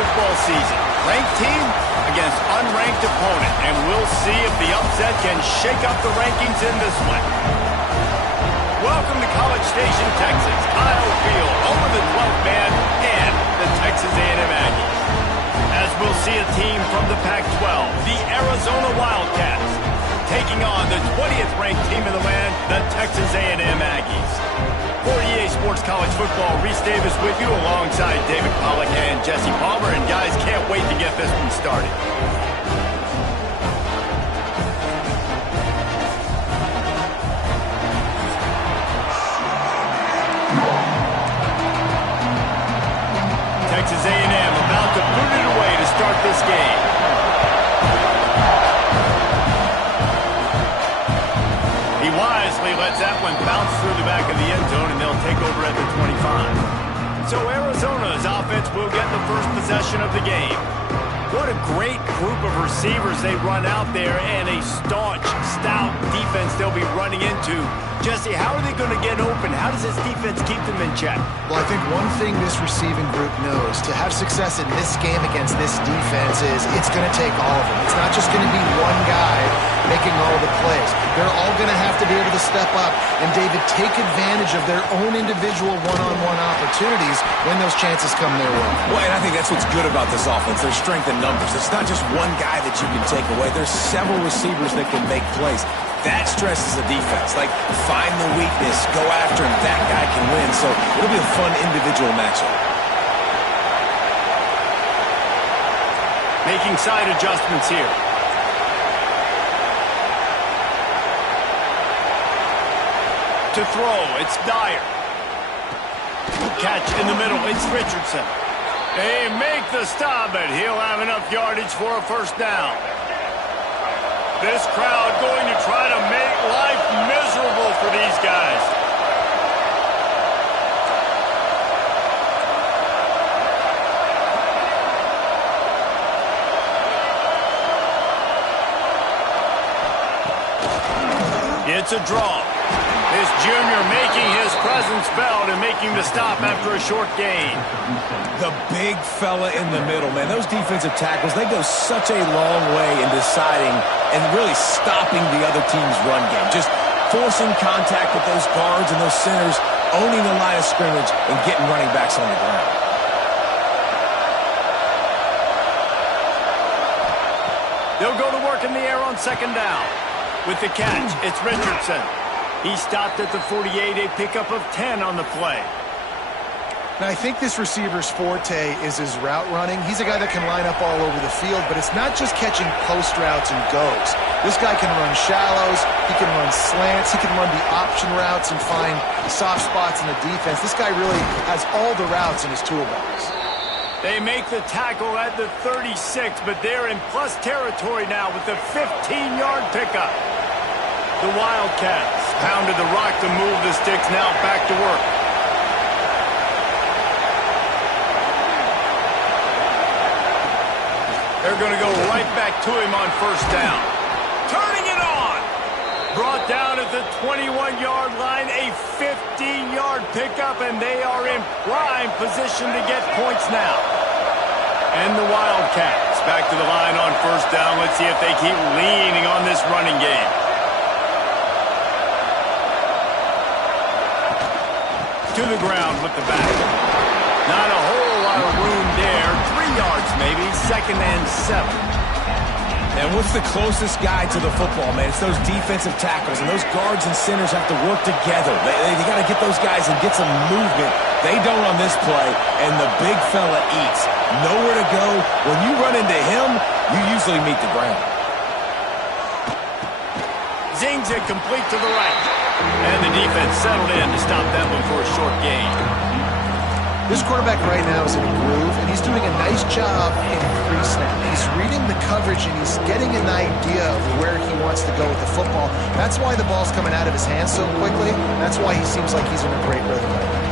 football season. Ranked team against unranked opponent, and we'll see if the upset can shake up the rankings in this one. Welcome to College Station, Texas. Kyle Field over the 12th man and the Texas A&M Aggies. As we'll see a team from the Pac-12, the Arizona Wildcats, taking on the 20th ranked team in the land, the Texas A&M Aggies. For EA Sports College Football, Reese Davis with you alongside David Pollack and Jesse Palmer. And guys, can't wait to get this one started. Texas A&M about to boot it away to start this game. He wisely lets that one bounce through the back of the end zone, and they'll take over at the 25. So Arizona's offense will get the first possession of the game. What a great group of receivers they run out there, and a staunch, stout defense they'll be running into. Jesse, how are they going to get open? How does this defense keep them in check? Well, I think one thing this receiving group knows, to have success in this game against this defense, is it's going to take all of them. It's not just going to be one guy making all the plays. They're all going to have to be able to step up and, David, take advantage of their own individual one-on-one opportunities when those chances come their way. Well, and I think that's what's good about this offense. There's strength in numbers. It's not just one guy that you can take away. There's several receivers that can make plays. That stresses the defense. Like, find the weakness, go after him, that guy can win. So it'll be a fun individual matchup. Making side adjustments here. To throw, it's Dyer. Catch in the middle, it's Richardson. They make the stop, but he'll have enough yardage for a first down. This crowd going to try to make life miserable for these guys. It's a draw. This junior making his presence felt and making the stop after a short gain. The big fella in the middle, man. Those defensive tackles, they go such a long way in deciding and really stopping the other team's run game. Just forcing contact with those guards and those centers, owning the line of scrimmage, and getting running backs on the ground. They'll go to work in the air on second down. With the catch, it's Richardson. He stopped at the 48, a pickup of 10 on the play. Now, I think this receiver's forte is his route running. He's a guy that can line up all over the field, but it's not just catching post routes and goes. This guy can run shallows, he can run slants, he can run the option routes and find soft spots in the defense. This guy really has all the routes in his toolbox. They make the tackle at the 36, but they're in plus territory now with the 15-yard pickup. The Wildcats pounded the rock to move the sticks, now back to work. They're going to go right back to him on first down. Turning it on! Brought down at the 21-yard line, a 15-yard pickup, and they are in prime position to get points now. And the Wildcats back to the line on first down. Let's see if they keep leaning on this running game. To the ground with the back. Not a whole lot of room there. 3 yards maybe, 2nd and 7. And what's the closest guy to the football, man? It's those defensive tackles, and those guards and centers have to work together. They got to get those guys and get some movement. They don't on this play, and the big fella eats. Nowhere to go. When you run into him, you usually meet the ground. Zings it complete to the right. And the defense settled in to stop that one for a short gain. This quarterback right now is in a groove, and he's doing a nice job in pre-snap. He's reading the coverage, and he's getting an idea of where he wants to go with the football. That's why the ball's coming out of his hands so quickly. That's why he seems like he's in a great rhythm right now.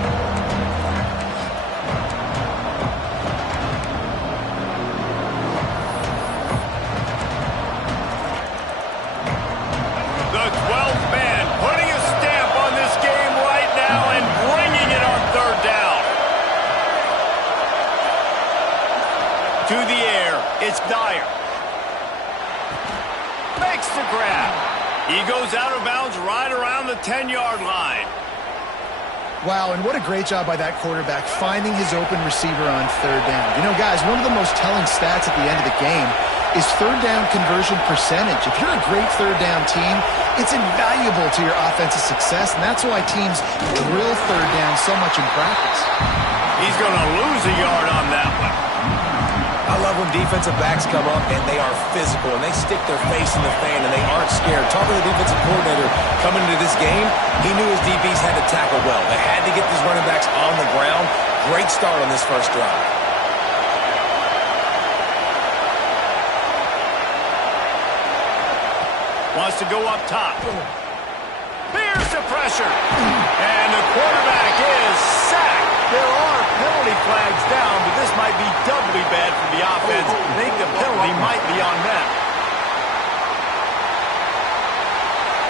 makes the grab. He goes out of bounds right around the 10-yard line. Wow, and what a great job by that quarterback finding his open receiver on third down. You know, guys, one of the most telling stats at the end of the game is third down conversion percentage. If you're a great third down team, it's invaluable to your offensive success, and that's why teams drill third down so much in practice. He's going to lose a yard on that one. I love when defensive backs come up and they are physical and they stick their face in the fan and they aren't scared. Talking to the defensive coordinator coming into this game, he knew his DBs had to tackle well. They had to get these running backs on the ground. Great start on this first drive. Wants to go up top. Here's the pressure. And the quarterback is sacked. There are penalty flags down, but this might be doubly bad for the offense. I think the penalty might be on them.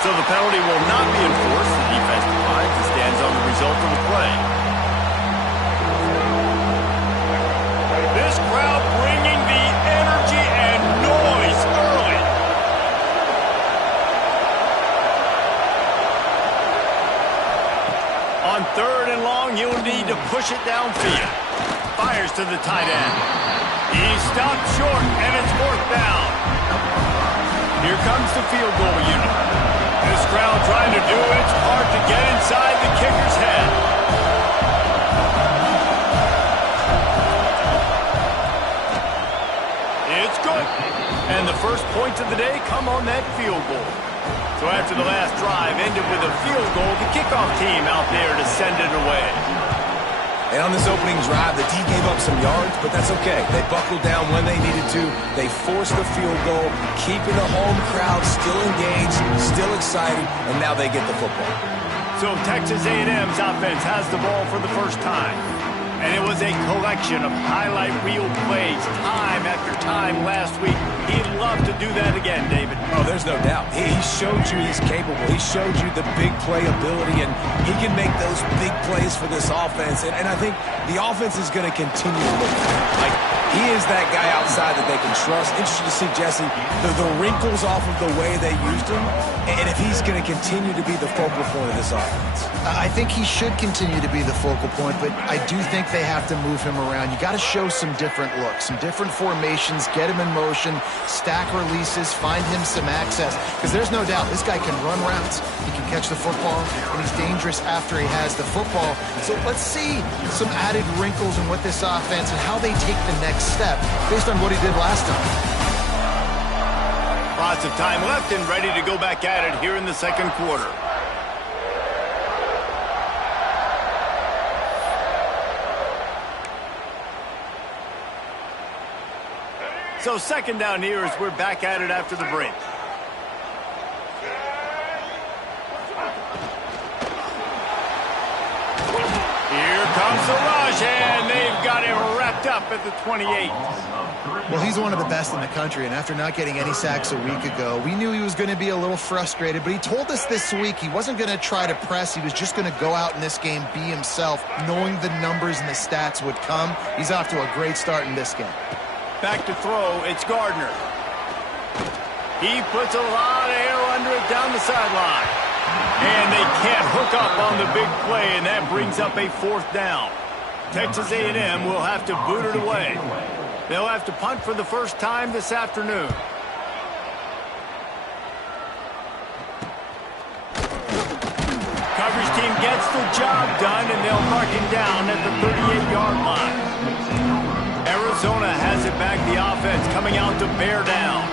So the penalty will not be enforced. The defense decides and stands on the result of the play. This crowd bringing the energy and noise early. On third and long, he'll need to push it downfield. Fires to the tight end. He's stopped short, and it's fourth down. Here comes the field goal unit. This crowd trying to do its part to get inside the kicker's head. It's good. And the first points of the day come on that field goal. So after the last drive ended with a field goal, the kickoff team out there to send it away. And on this opening drive, the D gave up some yards, but that's okay. They buckled down when they needed to. They forced the field goal, keeping the home crowd still engaged, still excited, and now they get the football. So Texas A&M's offense has the ball for the first time. And it was a collection of highlight reel plays time after time last week. He'd love to do that again, David. Oh, there's no doubt. He showed you he's capable. He showed you the big play ability, and he can make those big plays for this offense. And I think the offense is going to continue to look at him. Like, he is that guy outside that they can trust. Interesting to see, Jesse, the wrinkles off of the way they used him, and if he's going to continue to be the focal point of this offense. I think he should continue to be the focal point, but I do think they have to move him around. You got to show some different looks, some different formations, get him in motion, stack releases, find him some access, because there's no doubt this guy can run routes, he can catch the football, and he's dangerous after he has the football. So let's see some added wrinkles in what this offense and how they take the next step based on what he did last time. Lots of time left and ready to go back at it here in the second quarter. So second down here as we're back at it after the break. Here comes the rush, and they've got him wrapped up at the 28. Well, he's one of the best in the country, and after not getting any sacks a week ago, we knew he was going to be a little frustrated, but he told us this week he wasn't going to try to press. He was just going to go out in this game, be himself, knowing the numbers and the stats would come. He's off to a great start in this game. Back to throw, it's Gardner. He puts a lot of air under it down the sideline. And they can't hook up on the big play, and that brings up a fourth down. Texas A&M will have to boot it away. They'll have to punt for the first time this afternoon. Coverage team gets the job done, and they'll mark him down at the 38-yard line. Arizona has it back, the offense coming out to bear down.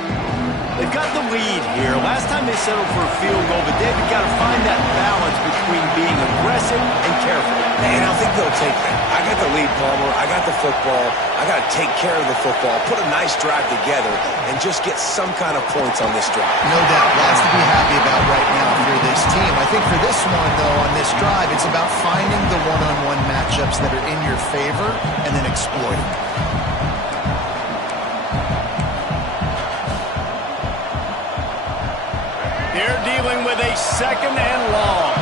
They've got the lead here. Last time they settled for a field goal, but David got to find that balance between being aggressive and careful. And I think they'll take that. I got the lead, Palmer. I got the football. I got to take care of the football, put a nice drive together, and just get some kind of points on this drive. No doubt. Lots to be happy about right now for this team. I think for this one, though, on this drive, it's about finding the one-on-one matchups that are in your favor and then exploiting them. They're dealing with a second and long.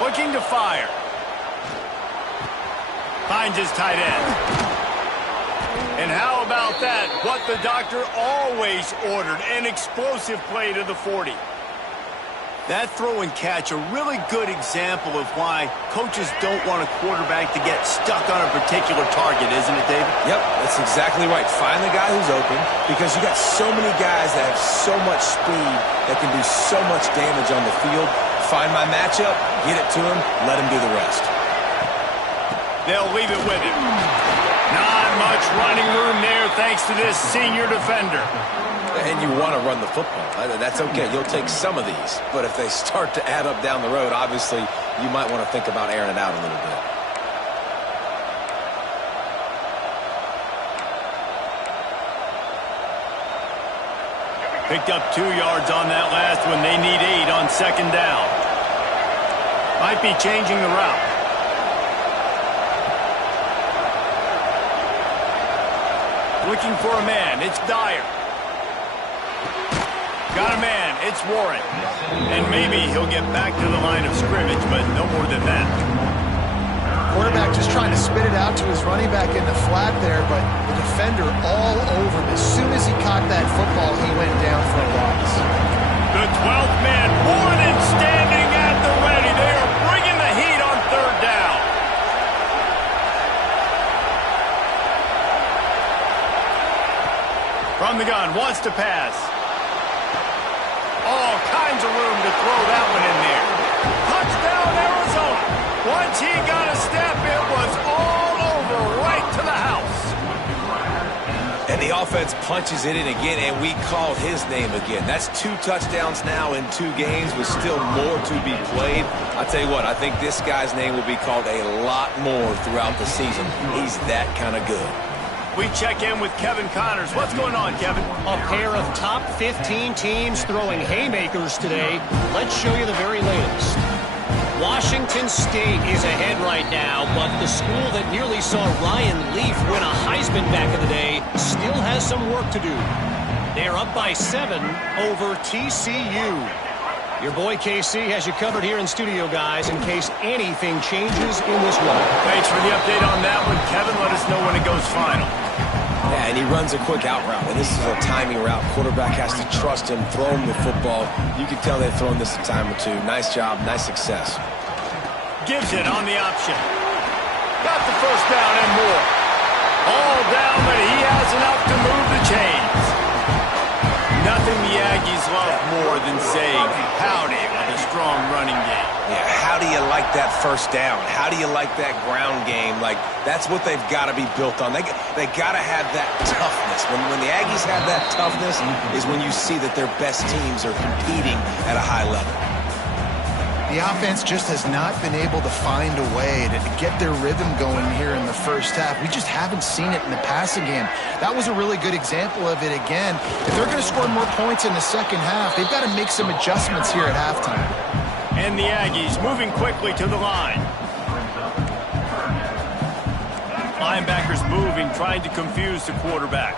Looking to fire. Finds his tight end. And how about that? What the doctor always ordered, an explosive play to the 40. That throw and catch, a really good example of why coaches don't want a quarterback to get stuck on a particular target, isn't it, David? Yep, that's exactly right. Find the guy who's open, because you got so many guys that have so much speed that can do so much damage on the field. Find my matchup, get it to him, let him do the rest. They'll leave it with him. Not much running room there thanks to this senior defender. And you want to run the football. That's okay. You'll take some of these. But if they start to add up down the road, obviously, you might want to think about airing it out a little bit. Picked up 2 yards on that last one. They need 8 on second down. Might be changing the route. Looking for a man. It's Dyer. Got a man. It's Warren. And maybe he'll get back to the line of scrimmage, but no more than that. Quarterback just trying to spit it out to his running back in the flat there, but the defender all over him. As soon as he caught that football, he went down for a loss. The 12th man, Warren, standing at the ready. They are bringing the heat on third down. From the gun, wants to pass. All kinds of room to throw that one in there. Touchdown, Arizona. Once he got a step, it was all over, right to the house. And the offense punches it in again, and we called his name again. That's 2 touchdowns now in 2 games with still more to be played. I tell you what, I think this guy's name will be called a lot more throughout the season. He's that kind of good. We check in with Kevin Connors. What's going on, Kevin? A pair of top 15 teams throwing haymakers today. Let's show you the very latest. Washington State is ahead right now, but the school that nearly saw Ryan Leaf win a Heisman back in the day still has some work to do. They're up by 7 over TCU. Your boy KC has you covered here in studio, guys, in case anything changes in this one. Thanks for the update on that one, Kevin. Let us know when it goes final. Yeah, and he runs a quick out route, and this is a timing route. Quarterback has to trust him, throw him the football. You can tell they've thrown this a time or two. Nice job, nice success. Gives it on the option. Got the first down and more. All down, but he has enough to move the chains. Nothing the Aggies love more than saying howdy with a strong running game. Yeah, how do you like that first down? How do you like that ground game? Like, that's what they've got to be built on. They got to have that toughness. When the Aggies have that toughness is when you see that their best teams are competing at a high level. The offense just has not been able to find a way to get their rhythm going here in the first half. We just haven't seen it in the passing game. That was a really good example of it again. If they're going to score more points in the second half, they've got to make some adjustments here at halftime. And the Aggies moving quickly to the line. Linebackers moving, trying to confuse the quarterback.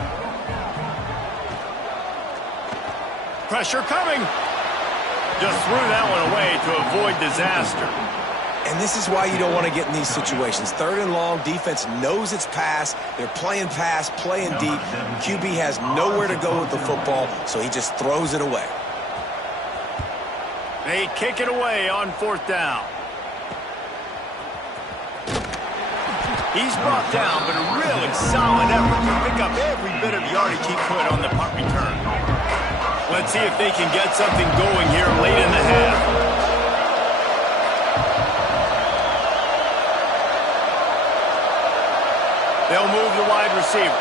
Pressure coming. Just threw that one away to avoid disaster. And this is why you don't want to get in these situations. 3rd and long, defense knows it's pass. They're playing pass, playing deep. QB has nowhere to go with the football, so he just throws it away. They kick it away on 4th down. He's brought down, but a really solid effort to pick up every bit of yardage he could on the punt return. Let's see if they can get something going here late in the half. They'll move the wide receiver.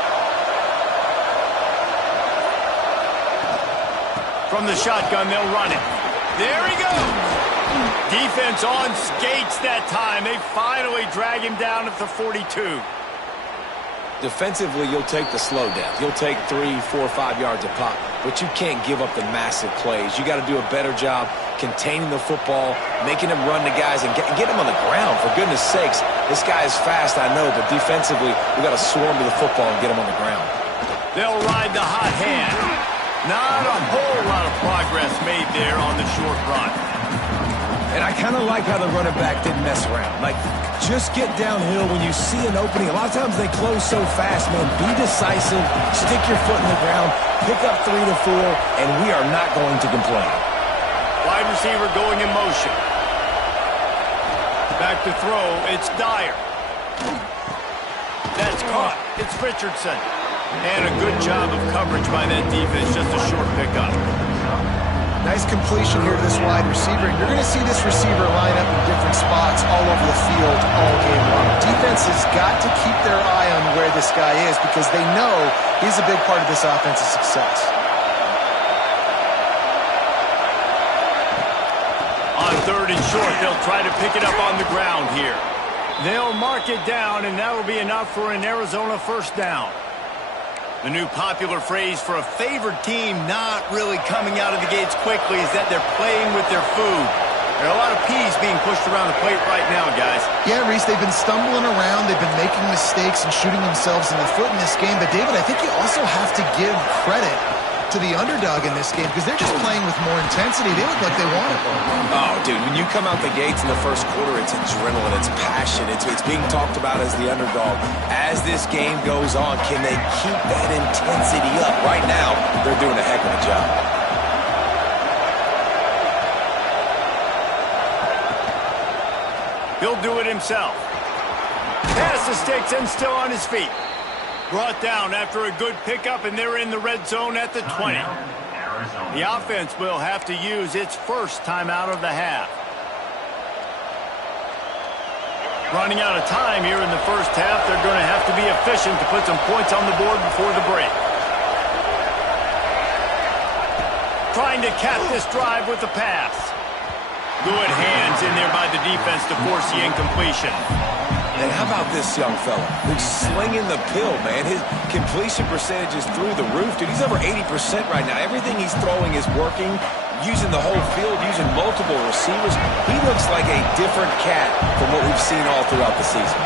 From the shotgun, they'll run it. There he goes. Defense on skates that time. They finally drag him down at the 42. Defensively, you'll take the slow down. You'll take 3, 4, 5 yards a pop, but you can't give up the massive plays. You got to do a better job containing the football, making him run the guys, and get him on the ground. For goodness sakes, this guy is fast, I know, but defensively, we got to swarm to the football and get him on the ground. They'll ride the hot hand. Not a whole lot of progress made there on the short run. And I kind of like how the running back didn't mess around. Like, just get downhill when you see an opening. A lot of times they close so fast, man. Be decisive, stick your foot in the ground, pick up 3 to 4, and we are not going to complain. Wide receiver going in motion. Back to throw, it's Dyer. That's caught. It's Richardson. And a good job of coverage by that defense, just a short pickup. Nice completion here to this wide receiver. And you're going to see this receiver line up in different spots all over the field all game long. Defense has got to keep their eye on where this guy is because they know he's a big part of this offense's success. On 3rd and short, they'll try to pick it up on the ground here. They'll mark it down, and that'll be enough for an Arizona first down. The new popular phrase for a favored team not really coming out of the gates quickly is that they're playing with their food. There are a lot of peas being pushed around the plate right now, guys. Yeah, Reese, they've been stumbling around. They've been making mistakes and shooting themselves in the foot in this game. But, David, I think you also have to give credit to the underdog in this game because they're just playing with more intensity. They look like they want it. Oh, dude, when you come out the gates in the first quarter, it's adrenaline, it's passion, it's being talked about as the underdog. As this game goes on, can they keep that intensity up? Right now, they're doing a heck of a job. He'll do it himself. Pass the sticks and still on his feet. Brought down after a good pickup, and they're in the red zone at the 20. The offense will have to use its first timeout of the half. Running out of time here in the first half, they're going to have to be efficient to put some points on the board before the break. Trying to cap this drive with the pass. Good hands in there by the defense to force the incompletion. And how about this young fella? He's slinging the pill, man. His completion percentage is through the roof. Dude, he's over 80% right now. Everything he's throwing is working, using the whole field, using multiple receivers. He looks like a different cat from what we've seen all throughout the season.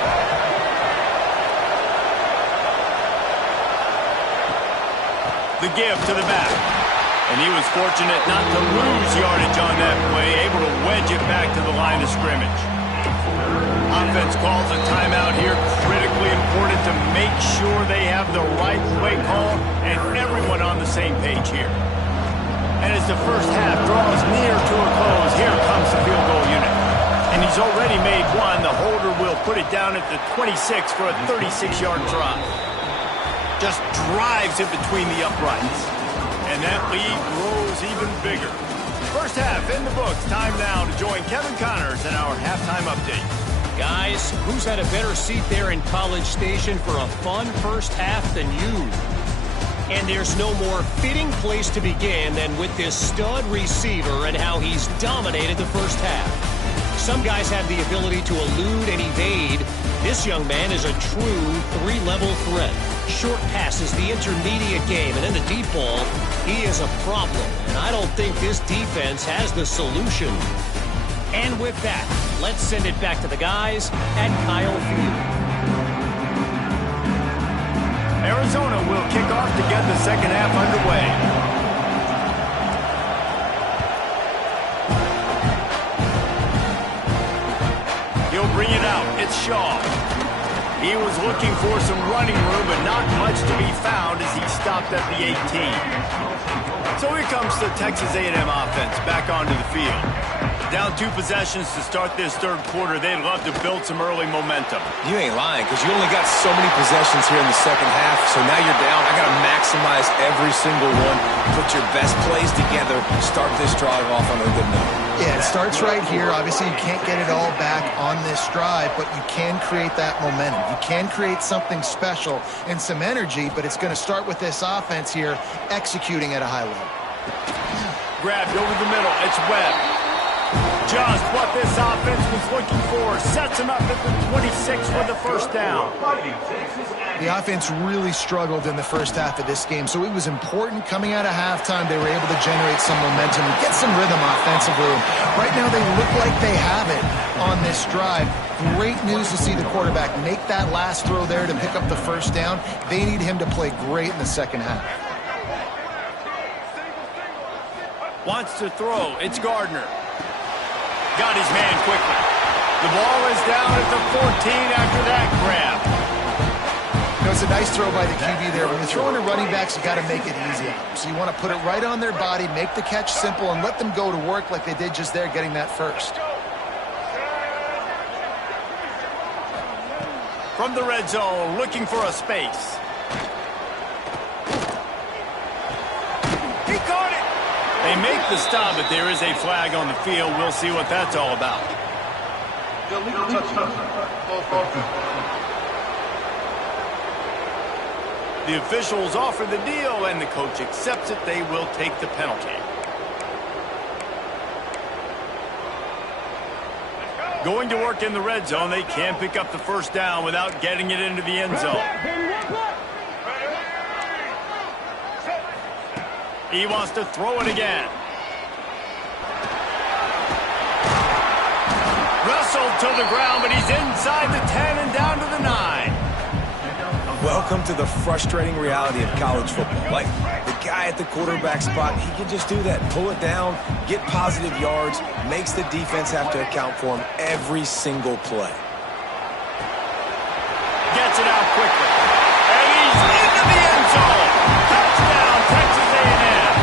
The give to the back. And he was fortunate not to lose yardage on that play, able to wedge it back to the line of scrimmage. Offense calls a timeout here. Critically important to make sure they have the right play call and everyone on the same page here. And as the first half draws near to a close, here comes the field goal unit. And he's already made one. The holder will put it down at the 26 for a 36-yard try. Just drives it between the uprights. And that lead grows even bigger. First half in the books. Time now to join Kevin Connors in our halftime update. Guys, who's had a better seat there in College Station for a fun first half than you? And there's no more fitting place to begin than with this stud receiver and how he's dominated the first half. Some guys have the ability to elude and evade. This young man is a true three-level threat. Short passes, the intermediate game, and in the deep ball, he is a problem. And I don't think this defense has the solution. And with that, let's send it back to the guys at Kyle Field. Arizona will kick off to get the second half underway. He'll bring it out. It's Shaw. He was looking for some running room, but not much to be found as he stopped at the 18. So here comes the Texas A&M offense back onto the field. Down 2 possessions to start this third quarter. They'd love to build some early momentum. You ain't lying, because you only got so many possessions here in the second half, so now you're down. I got to maximize every single one. Put your best plays together. Start this drive off on a good note. Yeah, it starts right here. Obviously, you can't get it all back on this drive, but you can create that momentum. You can create something special and some energy, but it's going to start with this offense here executing at a high level. Grabbed over the middle. It's Webb. Just what this offense was looking for. Sets him up at the 26 for the first down. The offense really struggled in the first half of this game, so it was important coming out of halftime. They were able to generate some momentum and get some rhythm offensively. Right now, they look like they have it on this drive. Great news to see the quarterback make that last throw there to pick up the first down. They need him to play great in the second half. Wants to throw. It's Gardner. got his man quickly. The ball is down at the 14 after that grab. You know, it's a nice throw by the QB there. When you're throwing to running backs, you got to make it easy on them. So you want to put it right on their body, make the catch simple, and let them go to work like they did just there, getting that first. From the red zone, looking for a space. He caught it. They make the stop, but there is a flag on the field. We'll see what that's all about. The officials offer the deal, and the coach accepts it. They will take the penalty. Going to work in the red zone. They can't pick up the first down without getting it into the end zone. He wants to throw it again. Wrestled to the ground, but he's inside the 10 and down to the 9. Welcome to the frustrating reality of college football. Like, the guy at the quarterback spot, he can just do that. Pull it down, get positive yards, makes the defense have to account for him every single play. Gets it out quickly. And he's into the end zone. Touchdown, Texas A&M.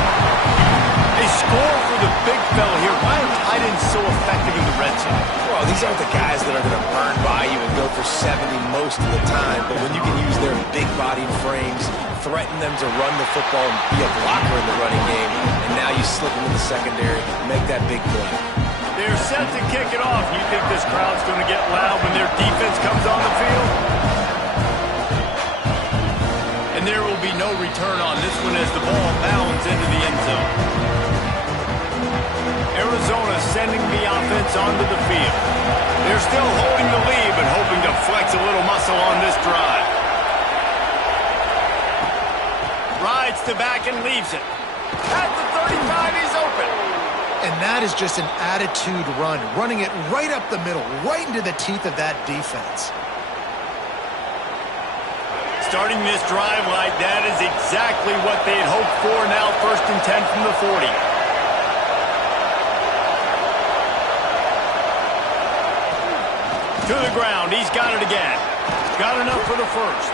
They score for the big fella here. Why are tight ends so effective in the red zone? Well, these aren't the guys that are going to burn by you and go for 70 most of the time, but when you can use their big-bodied frames, threaten them to run the football and be a blocker in the running game, and now you slip them in the secondary, make that big play. They're set to kick it off. You think this crowd's going to get loud when their defense comes on the field? And there will be no return on this one as the ball bounds into the end zone. Arizona sending the offense onto the field. They're still holding the lead, but hoping to flex a little muscle on this drive. Rides to back and leaves it. At the 35, he's open. And that is just an attitude run, running it right up the middle, right into the teeth of that defense. Starting this drive like that is exactly what they had hoped for. Now 1st and 10 from the 40. To the ground. He's got it again. Got enough for the first.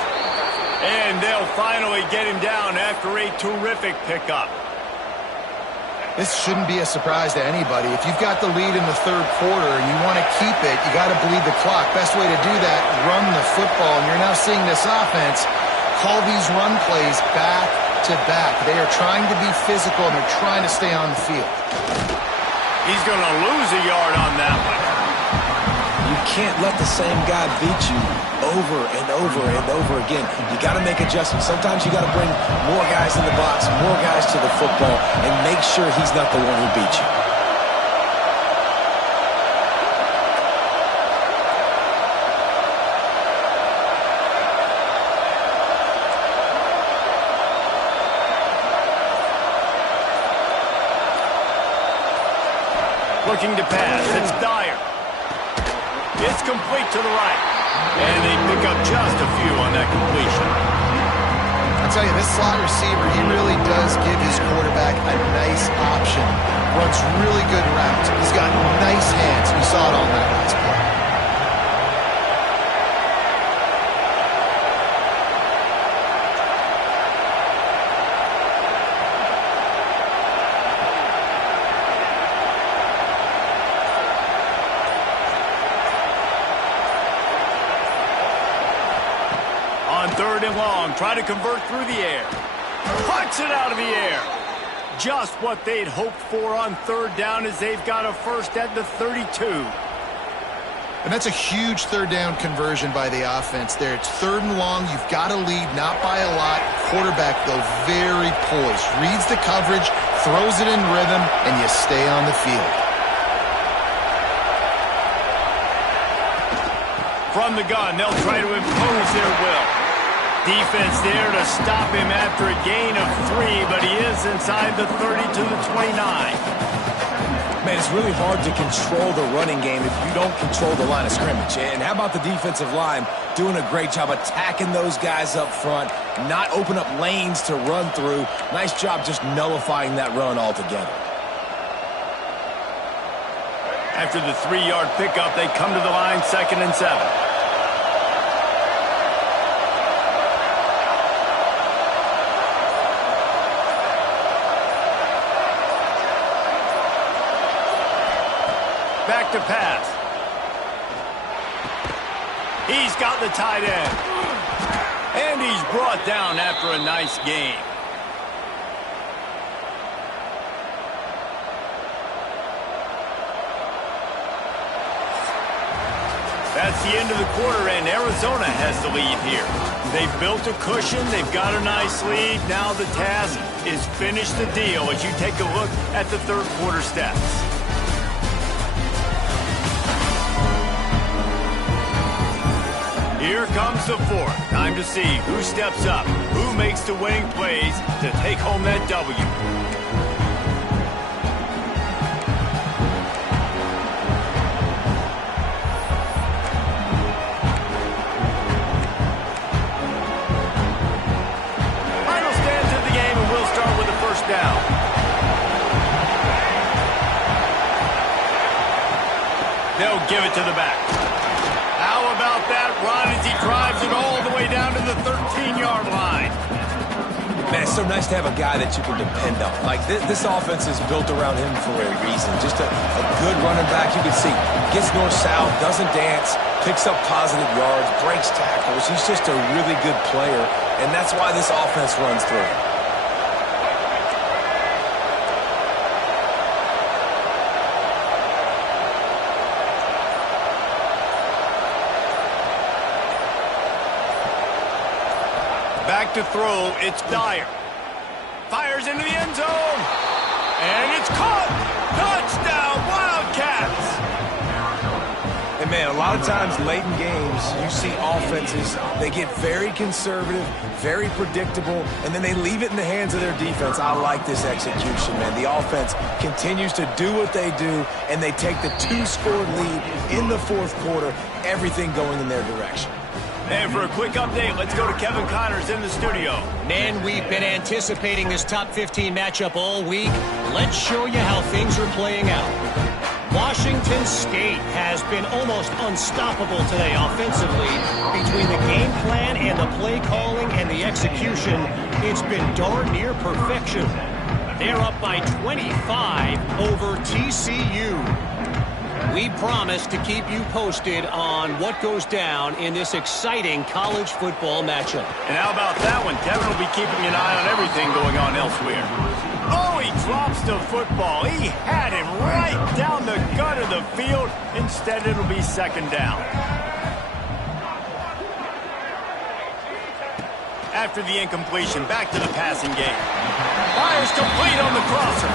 And they'll finally get him down after a terrific pickup. This shouldn't be a surprise to anybody. If you've got the lead in the 3rd quarter and you want to keep it, you got to bleed the clock. Best way to do that, run the football. And you're now seeing this offense call these run plays back to back. They are trying to be physical, and they're trying to stay on the field. He's going to lose a yard on that one. You can't let the same guy beat you over and over and over again. You got to make adjustments. Sometimes you got to bring more guys in the box, more guys to the football, and make sure he's not the one who beats you. Looking to pass. It's Dyer. It's complete to the right. And they pick up just a few on that completion. I'll tell you, this slot receiver, he really does give his quarterback a nice option. Runs really good routes. He's got nice hands. We saw it on that last play. On 3rd and long, try to convert through the air. Punch it out of the air. Just what they'd hoped for on 3rd down as they've got a first at the 32. And that's a huge 3rd down conversion by the offense there. It's 3rd and long. You've got to lead, not by a lot. Quarterback, though, very poised. Reads the coverage, throws it in rhythm, and you stay on the field. From the gun, they'll try to impose their will. Defense there to stop him after a gain of 3, but he is inside the 30 to the 29. Man, it's really hard to control the running game if you don't control the line of scrimmage. And how about the defensive line doing a great job attacking those guys up front, not open up lanes to run through. Nice job just nullifying that run altogether. After the 3-yard pickup, they come to the line 2nd and 7. Back to pass. He's got the tight end. And he's brought down after a nice game. That's the end of the quarter, and Arizona has the lead here. They've built a cushion. They've got a nice lead. Now the task is finish the deal as you take a look at the third quarter stats. Here comes the fourth. Time to see who steps up, who makes the winning plays to take home that W. Final stand to the game, and we'll start with the first down. They'll give it to the back. How about that run as he drives it all the way down to the 13-yard line? Man, it's so nice to have a guy that you can depend on. Like, this offense is built around him for a reason. Just a good running back. You can see gets north-south, doesn't dance, picks up positive yards, breaks tackles. He's just a really good player, and that's why this offense runs through him. Back to throw, it's Dyer. Fires into the end zone. And it's caught. Touchdown, Wildcats. And, man, a lot of times late in games, you see offenses, they get very conservative, very predictable, and then they leave it in the hands of their defense. I like this execution, man. The offense continues to do what they do, and they take the 2-score lead in the fourth quarter, everything going in their direction. And for a quick update, let's go to Kevin Connors in the studio. Man, we've been anticipating this top 15 matchup all week. Let's show you how things are playing out. Washington State has been almost unstoppable today offensively. Between the game plan and the play calling and the execution, it's been darn near perfection. They're up by 25 over TCU. We promise to keep you posted on what goes down in this exciting college football matchup. And how about that one? Kevin will be keeping an eye on everything going on elsewhere. Oh, he drops the football. He had him right down the gut of the field. Instead, it'll be 2nd down. After the incompletion, back to the passing game. Fires complete on the crosser.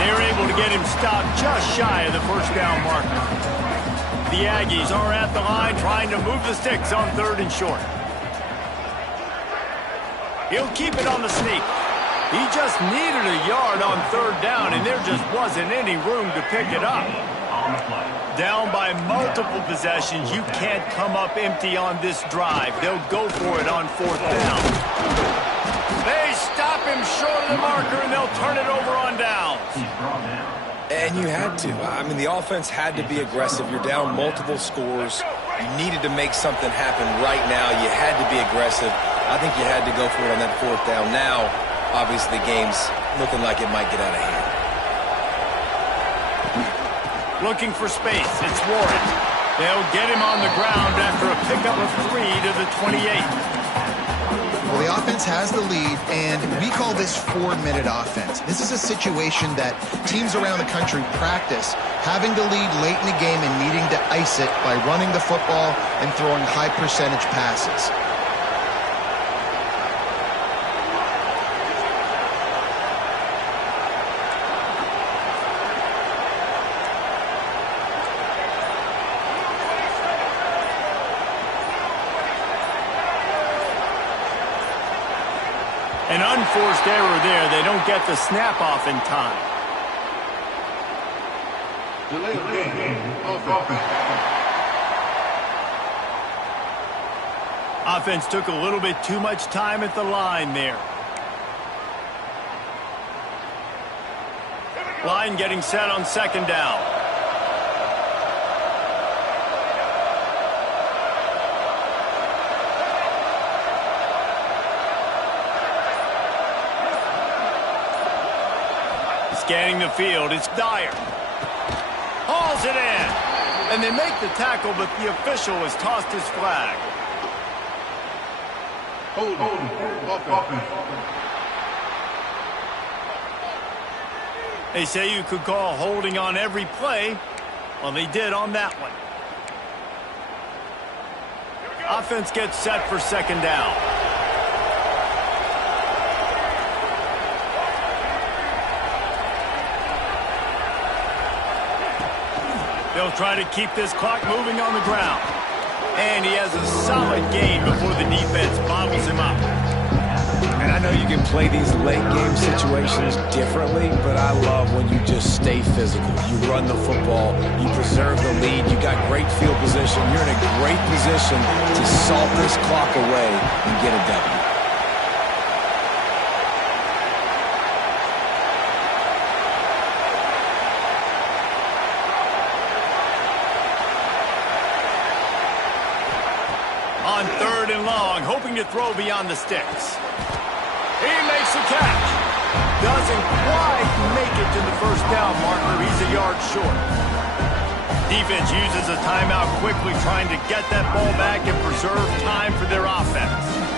They're able to get him stopped just shy of the first down marker. The Aggies are at the line trying to move the sticks on 3rd and short. He'll keep it on the sneak. He just needed a yard on 3rd down, and there just wasn't any room to pick it up. Down by multiple possessions, you can't come up empty on this drive. They'll go for it on 4th down. They stop him short of the marker, and they'll turn it over on downs. And you had to. I mean, the offense had to be aggressive. You're down multiple scores. You needed to make something happen right now. You had to be aggressive. I think you had to go for it on that 4th down. Now, obviously, the game's looking like it might get out of hand. Looking for space. It's Warren. They'll get him on the ground after a pickup of 3 to the 28. Well, the offense has the lead, and we call this 4-minute offense. This is a situation that teams around the country practice, having the lead late in the game and needing to ice it by running the football and throwing high-percentage passes. An unforced error there. They don't get the snap off in time. Offense took a little bit too much time at the line there. Line getting set on 2nd down. Scanning the field, it's Dyer. Hauls it in. And they make the tackle, but the official has tossed his flag. They say you could call holding on every play. Well, they did on that one. Offense gets set for second down. They'll try to keep this clock moving on the ground. And he has a solid gain before the defense bottles him up. And I know you can play these late game situations differently, but I love when you just stay physical. You run the football, you preserve the lead, you got great field position. You're in a great position to salt this clock away and get a W. On 3rd and long, hoping to throw beyond the sticks. He makes a catch. Doesn't quite make it to the first down marker. He's a yard short. Defense uses a timeout quickly, trying to get that ball back and preserve time for their offense.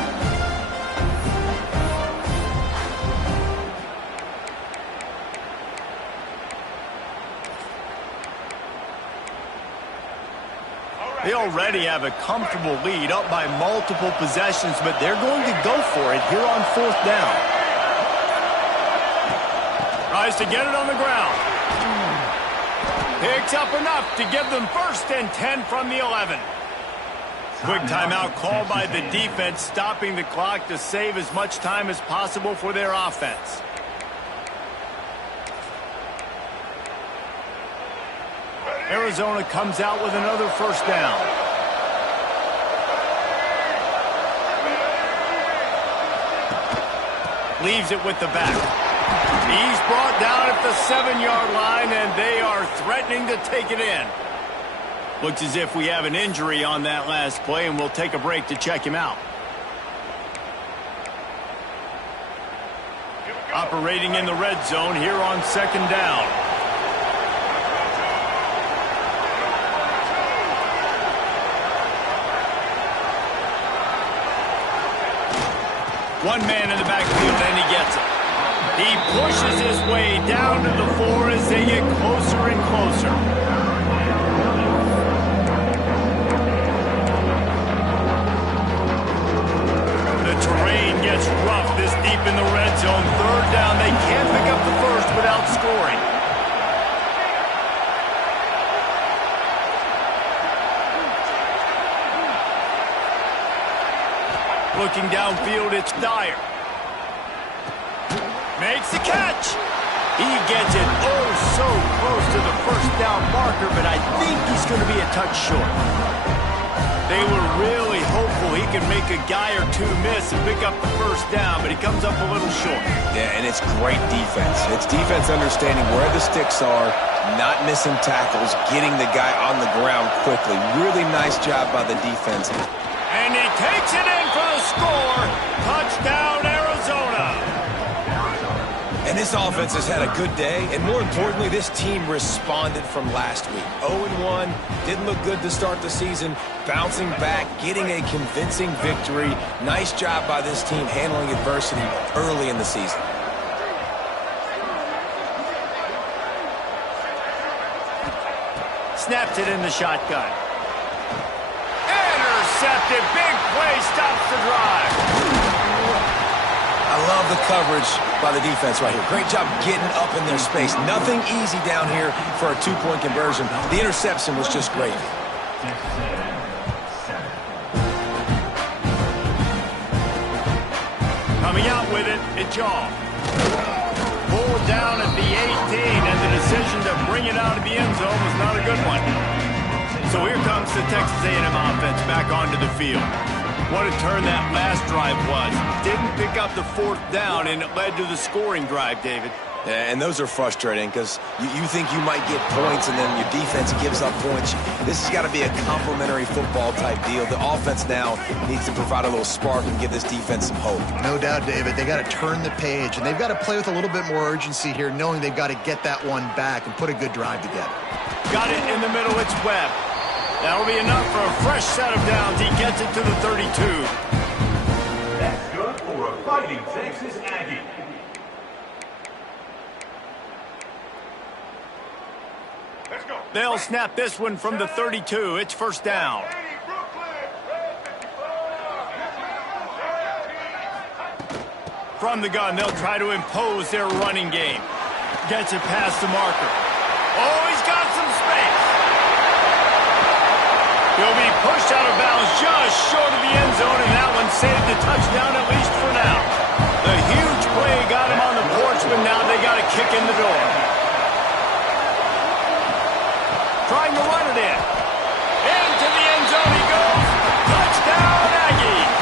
They already have a comfortable lead, up by multiple possessions, but they're going to go for it here on 4th down. Tries to get it on the ground. Picks up enough to give them 1st and 10 from the 11. Quick timeout called by the defense, stopping the clock to save as much time as possible for their offense. Arizona comes out with another 1st down. Leaves it with the back. He's brought down at the 7-yard line, and they are threatening to take it in. Looks as if we have an injury on that last play, and we'll take a break to check him out. Operating in the red zone here on 2nd down. One man in the backfield, and he gets it. He pushes his way down to the 4 as they get closer and closer. The terrain gets rough this deep in the red zone. 3rd down, they can't pick up the 1st without scoring. Looking downfield, it's Dyer. Makes the catch. He gets it so close to the 1st down marker, but I think he's going to be a touch short. They were really hopeful he could make a guy or two miss and pick up the 1st down, but he comes up a little short. Yeah, and it's great defense. It's defense understanding where the sticks are, not missing tackles, getting the guy on the ground quickly. Really nice job by the defense. And he takes it in for the score. Touchdown, Arizona. And this offense has had a good day, and more importantly, this team responded from last week. 0-1, didn't look good to start the season, bouncing back, getting a convincing victory. Nice job by this team handling adversity early in the season. Snaps it in the shotgun. Intercepted. Big play stops the drive. I love the coverage by the defense right here. Great job getting up in their space. Nothing easy down here for a 2-point conversion. The interception was just great. Coming out with it, it's Jaw. Pulled down at the 18, and the decision to bring it out of the end zone was not a good one. So here comes the Texas A&M offense back onto the field. What a turn that last drive was. Didn't pick up the 4th down, and it led to the scoring drive, David. And those are frustrating because you think you might get points and then your defense gives up points. This has got to be a complementary football type deal. The offense now needs to provide a little spark and give this defense some hope. No doubt, David. They got to turn the page, and they've got to play with a little bit more urgency here, knowing they've got to get that one back and put a good drive together. Got it in the middle. It's Webb. That'll be enough for a fresh set of downs. He gets it to the 32. That's good for a fighting Texas Aggie. They'll snap this one from the 32. It's first down. From the gun, they'll try to impose their running game. Gets it past the marker. Oh, he's got some space. He'll be pushed out of bounds just short of the end zone, and that one saved the touchdown, at least for now. The huge play got him on the porch, but now they got a kick in the door. Trying to run it in. Into the end zone he goes. Touchdown, Aggies.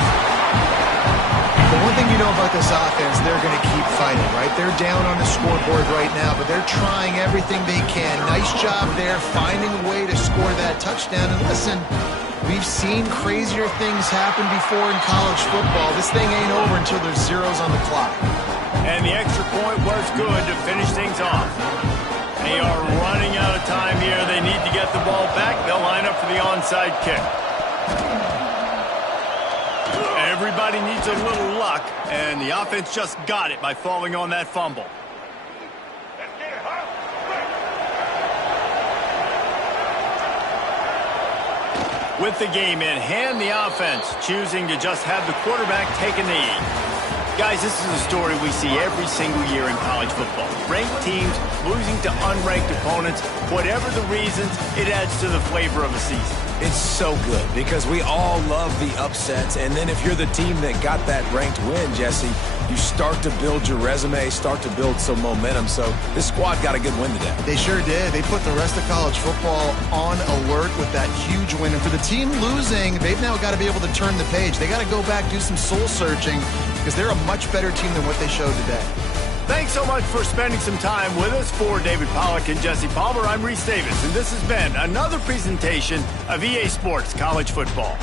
The one thing you know about this offense, they're going to keep fighting, right? They're down on the scoreboard right now, but they're trying everything they can. Nice job there, finding a way to score that touchdown. And listen, we've seen crazier things happen before in college football. This thing ain't over until there's zeros on the clock. And the extra point was good to finish things off. They are running out of time here. They need to get the ball back. They'll line up for the onside kick. Everybody needs a little luck, and the offense just got it by falling on that fumble. With the game in hand, the offense choosing to just have the quarterback take a knee. Guys, this is a story we see every single year in college football. Ranked teams losing to unranked opponents. Whatever the reasons, it adds to the flavor of a season. It's so good because we all love the upsets. And then if you're the team that got that ranked win, Jesse, you start to build your resume, start to build some momentum. So this squad got a good win today. They sure did. They put the rest of college football on alert with that huge win. And for the team losing, they've now got to be able to turn the page. They got to go back, do some soul searching, because they're a much better team than what they showed today. Thanks so much for spending some time with us. For David Pollack and Jesse Palmer, I'm Reese Davis, and this has been another presentation of EA Sports College Football.